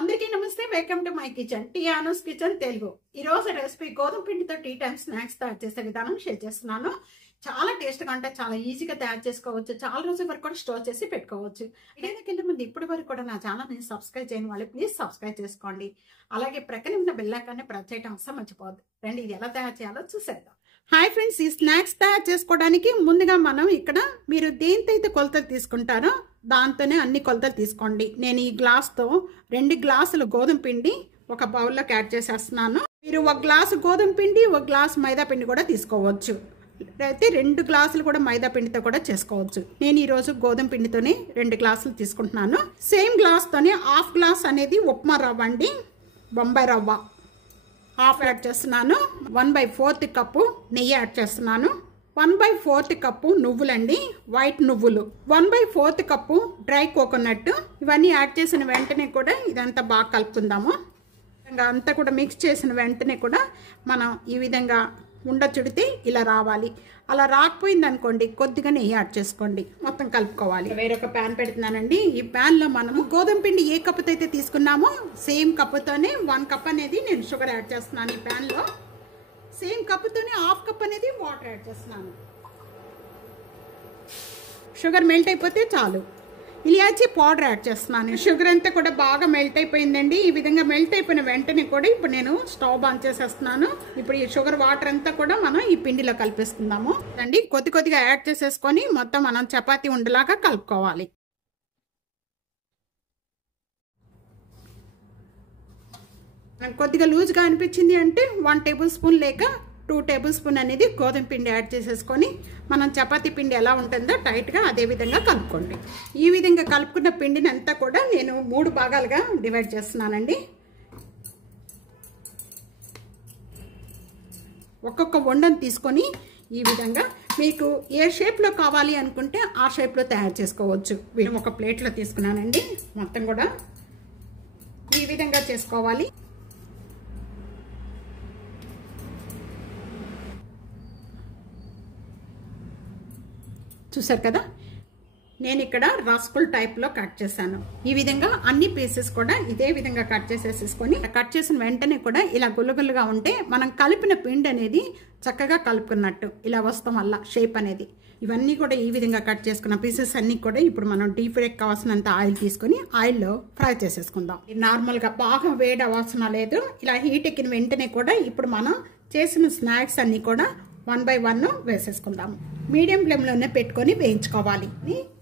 అందరికీ నమస్తే. Welcome to my kitchen, టియానోస్ kitchen Telugu. ఈ రోజు రెసిపీ గోధుమ పిండితో టీ టైమ్ స్నాక్స్ తయారు చేసే విధానం షేర్ చేస్తున్నాను. చాలా టేస్ట్గా అంటే చాలా ఈజీగా తయారు చేసుకోవచ్చు. చాలా రోజుల వరకు కూడా స్టోర్ చేసి పెట్టుకోవచ్చు. వీడియోకి వెళ్ళే ముందు ఇప్పటి వరకు కూడా నా ఛానల్ని సబ్స్క్రైబ్ చేయని వాళ్ళు ప్లీజ్ సబ్స్క్రైబ్ చేసుకోండి. అలాగే ప్రక్కన ఉన్న బెల్ ఐకాన్ని ప్రెస్ చేయడం అస్సలు మర్చిపోవద్దు. రండి ఇది ఎలా తయారు చేయాలో చూసేద్దాం. హాయ్ ఫ్రెండ్స్, ఈ స్నాక్స్ తయారు చేసుకోవడానికి ముందుగా మనం ఇక్కడ మీరు దేంతో అయితే కొలతలు తీసుకుంటారో దాంతోనే అన్ని కొలతలు తీసుకోండి. నేను ఈ గ్లాస్తో 2 గ్లాసులు గోధుమ పిండి ఒక బౌల్లోకి యాడ్ చేసేస్తున్నాను. మీరు 1 గ్లాసు గోధుమ పిండి 1 గ్లాసు మైదా పిండి కూడా తీసుకోవచ్చు. అయితే 2 గ్లాసులు కూడా మైదా పిండితో కూడా చేసుకోవచ్చు. నేను ఈరోజు గోధుమ పిండితోనే 2 గ్లాసులు తీసుకుంటున్నాను. సేమ్ గ్లాస్తోనే 1/2 గ్లాస్ అనేది ఉప్మా రవ్వ అండి, బొంబాయి రవ్వ హాఫ్ యాడ్ చేస్తున్నాను. 1/4 కప్పు నెయ్యి యాడ్ చేస్తున్నాను. 1/4 కప్పు నువ్వులండి, వైట్ నువ్వులు. 1/4 కప్పు డ్రై కోకోనట్. ఇవన్నీ యాడ్ చేసిన వెంటనే కూడా ఇదంతా బాగా కలుపుకుందాము. అంతా కూడా మిక్స్ చేసిన వెంటనే కూడా మనం ఈ విధంగా ఉండ చుడితే ఇలా రావాలి. అలా రాకపోయింది అనుకోండి కొద్దిగా నెయ్యి యాడ్ చేసుకోండి. మొత్తం కలుపుకోవాలి. వేరొక ప్యాన్ పెడుతున్నానండి. ఈ ప్యాన్లో మనము గోధుమ పిండి ఏ కప్పుతో అయితే తీసుకున్నామో సేమ్ కప్పుతోనే 1 కప్ అనేది నేను షుగర్ యాడ్ చేస్తున్నాను. ఈ ప్యాన్లో సేమ్ కప్పుతోనే 1/2 కప్ అనేది వాటర్ యాడ్ చేస్తున్నాను. షుగర్ మెల్ట్ అయిపోతే చాలు. ఇలాచి పౌడర్ యాడ్ చేస్తున్నాను. షుగర్ అంతా కూడా బాగా మెల్ట్ అయిపోయిందండి. ఈ విధంగా మెల్ట్ అయిపోయిన వెంటనే కూడా ఇప్పుడు నేను స్టవ్ ఆన్ చేసేస్తున్నాను. ఇప్పుడు ఈ షుగర్ వాటర్ అంతా కూడా మనం ఈ పిండిలో కలిపేసుకుందాము అండి. కొద్దిగా యాడ్ చేసేసుకొని మొత్తం మనం చపాతీ ఉండలాగా కలుపుకోవాలి. కొద్దిగా లూజ్గా అనిపించింది అంటే 1 టేబుల్ స్పూన్ లేక 2 టేబుల్ స్పూన్ అనేది గోధుమ పిండి యాడ్ చేసేసుకొని మనం చపాతీ పిండి ఎలా ఉంటుందో టైట్గా అదే విధంగా కలుపుకోండి. ఈ విధంగా కలుపుకున్న పిండిని అంతా కూడా నేను 3 భాగాలుగా డివైడ్ చేస్తున్నానండి. ఒక్కొక్క వండను తీసుకొని ఈ విధంగా మీకు ఏ షేప్లో కావాలి అనుకుంటే ఆ షేప్లో తయారు చేసుకోవచ్చు. నేను ఒక ప్లేట్లో తీసుకున్నానండి. మొత్తం కూడా ఈ విధంగా చేసుకోవాలి. చూసారు కదా, నేను ఇక్కడ రస్కుల్ టైప్లో కట్ చేశాను. ఈ విధంగా అన్ని పీసెస్ కూడా ఇదే విధంగా కట్ చేసేసుకొని కట్ చేసిన వెంటనే కూడా ఇలా గుల్లగుల్లగా ఉంటే మనం కలిపిన పిండి అనేది చక్కగా కలుపుకున్నట్టు ఇలా వస్తాం వల్ల షేప్ అనేది. ఇవన్నీ కూడా ఈ విధంగా కట్ చేసుకున్న పీసెస్ అన్ని కూడా ఇప్పుడు మనం డీప్ ఫ్రైకి కావాల్సినంత ఆయిల్ తీసుకొని ఆయిల్లో ఫ్రై చేసేసుకుందాం. నార్మల్గా బాగా వేడి అవసరం లేదు. ఇలా హీట్ ఎక్కిన వెంటనే కూడా ఇప్పుడు మనం చేసిన స్నాక్స్ అన్ని కూడా 1 by 1 వేసేసుకుందాము. మీడియం ఫ్లేమ్లోనే పెట్టుకొని వేయించుకోవాలి.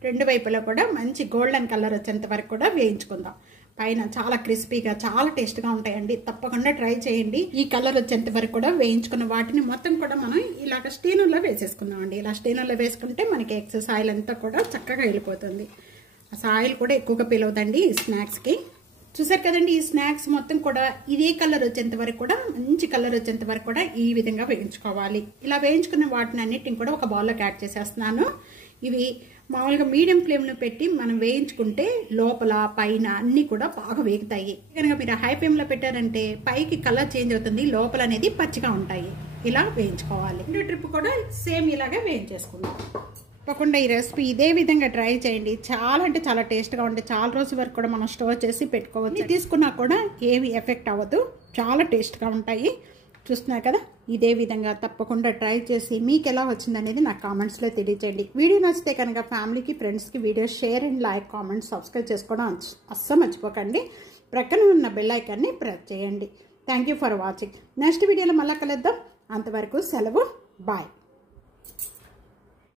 2 వైపులా కూడా మంచి గోల్డెన్ కలర్ వచ్చేంత వరకు కూడా వేయించుకుందాం. పైన చాలా క్రిస్పీగా చాలా టేస్ట్గా ఉంటాయండి. తప్పకుండా ట్రై చేయండి. ఈ కలర్ వచ్చేంత వరకు కూడా వేయించుకున్న వాటిని మొత్తం కూడా మనం ఇలాగ స్టీనర్లో వేసేసుకుందాం అండి. ఇలా స్టీనర్లో వేసుకుంటే మనకి ఎక్సెస్ ఆయిల్ అంతా కూడా చక్కగా వెళ్ళిపోతుంది. అసలు ఆయిల్ కూడా ఎక్కువగా పీలవుతుంది ఈ స్నాక్స్కి. చూసారు కదండి, ఈ స్నాక్స్ మొత్తం కూడా ఇదే కలర్ వచ్చేంత వరకు కూడా మంచి కలర్ వచ్చేంత వరకు కూడా ఈ విధంగా వేయించుకోవాలి. ఇలా వేయించుకున్న వాటిని అన్నిటిని కూడా ఒక బౌల్లోకి యాడ్ చేసేస్తున్నాను. ఇవి మామూలుగా మీడియం ఫ్లేమ్లో పెట్టి మనం వేయించుకుంటే లోపల పైన అన్ని కూడా బాగా వేగుతాయి. కనుక మీరు హై ఫ్లేమ్లో పెట్టారంటే పైకి కలర్ చేంజ్ అవుతుంది, లోపల అనేది పచ్చిగా ఉంటాయి. ఇలా వేయించుకోవాలి. 2 ట్రిప్ కూడా సేమ్ ఇలాగే వేయించేసుకుందాం. తప్పకుండా ఈ రెసిపీ ఇదే విధంగా ట్రై చేయండి. చాలా అంటే చాలా టేస్ట్గా ఉంటాయి. చాలా రోజుల వరకు కూడా మనం స్టోర్ చేసి పెట్టుకోవచ్చు. తీసుకున్నా కూడా ఏవి ఎఫెక్ట్ అవ్వదు, చాలా టేస్ట్గా ఉంటాయి. చూస్తున్నారు కదా, ఇదే విధంగా తప్పకుండా ట్రై చేసి మీకు ఎలా వచ్చిందనేది నాకు కామెంట్స్లో తెలియజేయండి. వీడియో నచ్చితే కనుక ఫ్యామిలీకి ఫ్రెండ్స్కి video share and like comment subscribe చేసుకోవడం అస్సలు మర్చిపోకండి. ప్రక్కన ఉన్న బెల్ ఐకాన్ని ప్రెస్ చేయండి. Thank you for watching. Next వీడియోలో మళ్ళీ కలుద్దాం. అంతవరకు సెలవు. బాయ్.